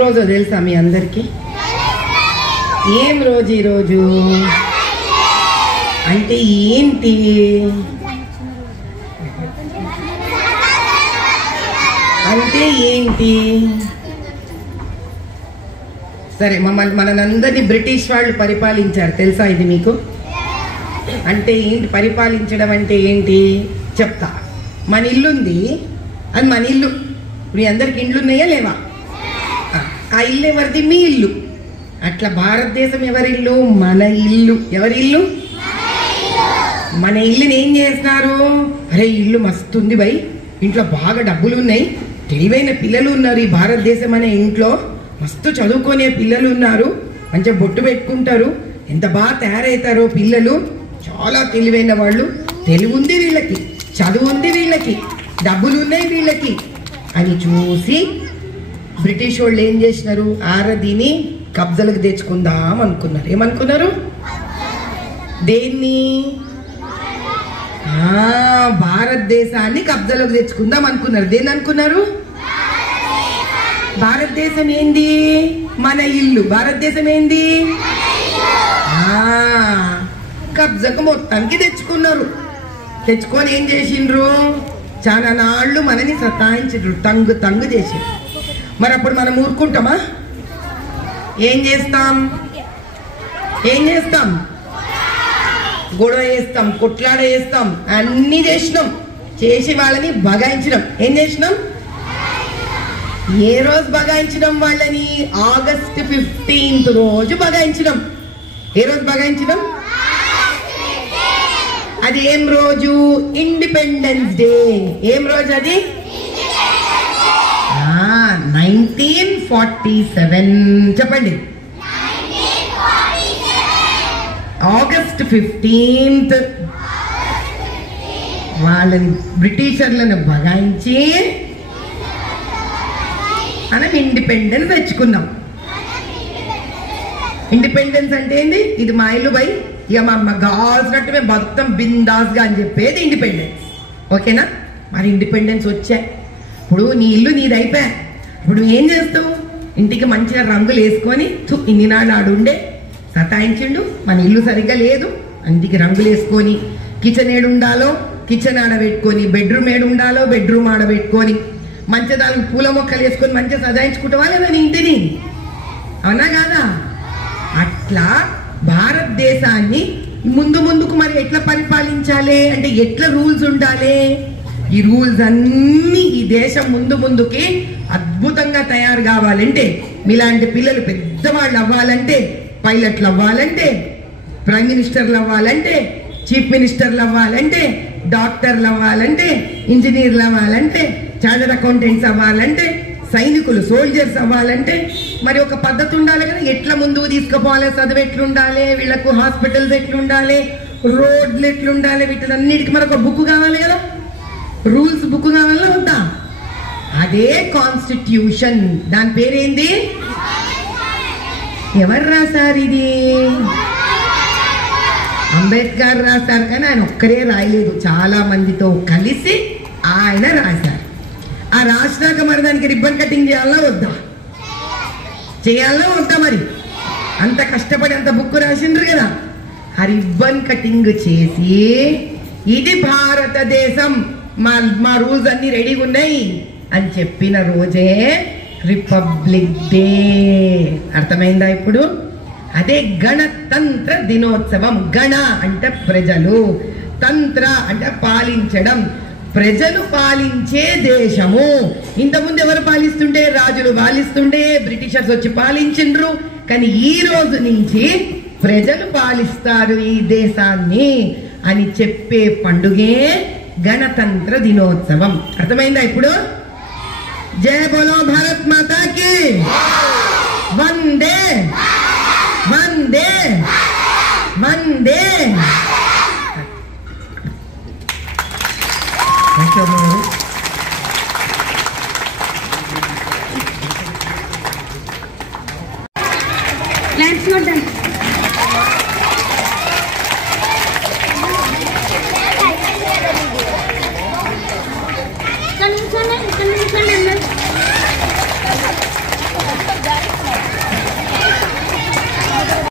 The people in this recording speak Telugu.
రోజు తెలుసా మీ అందరికి? ఏం రోజు ఈరోజు అంటే ఏంటి? అంటే ఏంటి? సరే, మనందరినీ బ్రిటిష్ వాళ్ళు పరిపాలించారు, తెలుసా ఇది మీకు? అంటే ఏంటి పరిపాలించడం అంటే ఏంటి చెప్తా. మన ఇల్లుంది, అది మన ఇల్లు. మీ అందరికి ఇండ్లు ఉన్నాయా లేవా? ఆ ఇల్లు ఎవరిది? మీ ఇల్లు. అట్లా భారతదేశం ఎవరి ఇల్లు? మన ఇల్లు. ఎవరి ఇల్లు? మన ఇల్లుని ఏం చేస్తున్నారు? అరే ఇల్లు మస్తుంది భయ్, ఇంట్లో బాగా డబ్బులు ఉన్నాయి, తెలివైన పిల్లలు ఉన్నారు ఈ భారతదేశం అనే ఇంట్లో, మస్తు చదువుకునే పిల్లలు ఉన్నారు, మంచిగా బొట్టు పెట్టుకుంటారు, ఎంత బాగా తయారవుతారో పిల్లలు, చాలా తెలివైన వాళ్ళు, తెలివి ఉంది వీళ్ళకి, చదువు ఉంది వీళ్ళకి, డబ్బులు ఉన్నాయి వీళ్ళకి అని చూసి బ్రిటిష్ వాళ్ళు ఏం చేసినారు? ఆరదిని కబ్జలకు తెచ్చుకుందాం అనుకున్నారు. ఏమనుకున్నారు? దేన్ని? భారతదేశాన్ని కబ్జలోకి తెచ్చుకుందాం అనుకున్నారు. దేన్ని అనుకున్నారు? భారతదేశం ఏంది? మన ఇల్లు. భారతదేశం ఏంది? కబ్జకు మొత్తానికి తెచ్చుకున్నారు. తెచ్చుకొని ఏం చేసిండ్రు? చాలా నాళ్ళు మనని సతాయించిండ్రు, తంగు తంగు చేసిండ్రు. మరి అప్పుడు మనం ఊరుకుంటామా? ఏం చేస్తాం? గొడవ చేస్తాం, కొట్లాడ చేస్తాం, అన్ని చేసినాం. చేసి వాళ్ళని బగాయించడం. ఏం చేసినాం? ఏ రోజు బగాయించడం వాళ్ళని? ఆగస్ట్ 15 రోజు బగాయించడం. ఏ రోజు బగాయించడం? అది ఏం రోజు? Independence day. ఏం రోజు అది? 1947. చెప్పండి. ఆగస్ట్ 15 వాళ్ళని బ్రిటిషర్లను బగాయించి మనం ఇండిపెండెన్స్ తెచ్చుకున్నాం. ఇండిపెండెన్స్ అంటే ఏంది? ఇది మా ఇల్లు బై, ఇక మా అమ్మ కావాల్సినట్టు మేము బతుకుతాం బిందాస్గా అని చెప్పేది ఇండిపెండెన్స్. ఓకేనా? మరి ఇండిపెండెన్స్ వచ్చా, ఇప్పుడు నీ ఇల్లు నీది అయిపోయా, ఇప్పుడు ఏం చేస్తావు? ఇంటికి మంచిగా రంగులు వేసుకొని, ఇన్ని నాడు ఆడు ఉండే సతాయించిండు, మన ఇల్లు సరిగ్గా లేదు, ఇంటికి రంగులు వేసుకొని, కిచెన్ ఏడు ఉండాలో కిచెన్ ఆడబెట్టుకొని, బెడ్రూమ్ ఏడు ఉండాలో బెడ్రూమ్ ఆడబెట్టుకొని, మంచిగా దానికి పూల మొక్కలు వేసుకొని మంచిగా సదాయించుకుంటావా లేదా నీ ఇంటిని? అవునా కాదా? అట్లా భారతదేశాన్ని ముందుకు మరి ఎట్లా పరిపాలించాలి అంటే ఎట్లా రూల్స్ ఉండాలి? ఈ రూల్స్ అన్ని ఈ దేశం ముందుకి అద్భుతంగా తయారు కావాలంటే, మీలాంటి పిల్లలు పెద్దవాళ్ళు అవ్వాలంటే, పైలట్లు అవ్వాలంటే, ప్రైమ్ మినిస్టర్లు అవ్వాలంటే, చీఫ్ మినిస్టర్లు అవ్వాలంటే, డాక్టర్లు అవ్వాలంటే, ఇంజనీర్లు అవ్వాలంటే, చార్టర్డ్ అకౌంటెంట్స్ అవ్వాలంటే, సైనికులు సోల్జర్స్ అవ్వాలంటే మరి ఒక పద్ధతి ఉండాలి కదా. ఎట్లా ముందుకు తీసుకుపోవాలి? చదువు ఎట్లుండాలి, వీళ్ళకు హాస్పిటల్స్ ఎట్లుండాలి, రోడ్లు ఎట్లుండాలి, వీటన్నిటికీ మనకు బుక్ కావాలి కదా, రూల్స్ బుక్ కావాలా వద్దా? అదే కాన్స్టిట్యూషన్. దాని పేరేంది? ఎవరు రాశారు ఇది? అంబేద్కర్ రాశారు. కానీ ఆయన ఒక్కరే రాయలేదు, చాలా మందితో కలిసి ఆయన రాశారు. ఆ రాసినాక మరి దానికి రిబ్బన్ కటింగ్ చేయాలా వద్దా? చేయాలా వద్దా? మరి అంత కష్టపడి అంత బుక్ రాసిండ్రు కదా, ఆ రిబ్బన్ కటింగ్ చేసి ఇది భారతదేశం, మా రూల్స్ అన్ని రెడీగా ఉన్నాయి అని చెప్పిన రోజే రిపబ్లిక్ డే. అర్థమైందా ఇప్పుడు? అదే గణతంత్ర దినోత్సవం. గణ అంటే ప్రజలు, తంత్ర అంటే పాలించడం. ప్రజలు పాలించే దేశము. ఇంతకుముందు ఎవరు పాలిస్తుంటే? రాజులు పాలిస్తుండే, బ్రిటిషర్స్ వచ్చి పాలించిండ్రు. కానీ ఈ రోజు నుంచి ప్రజలు పాలిస్తారు ఈ దేశాన్ని అని చెప్పే పండుగే గణతంత్ర దినోత్సవం. అర్థమైందా ఇప్పుడు? జై బోలో భారత్ మాతాకి వందే వందే వందే. Let's go done. Kan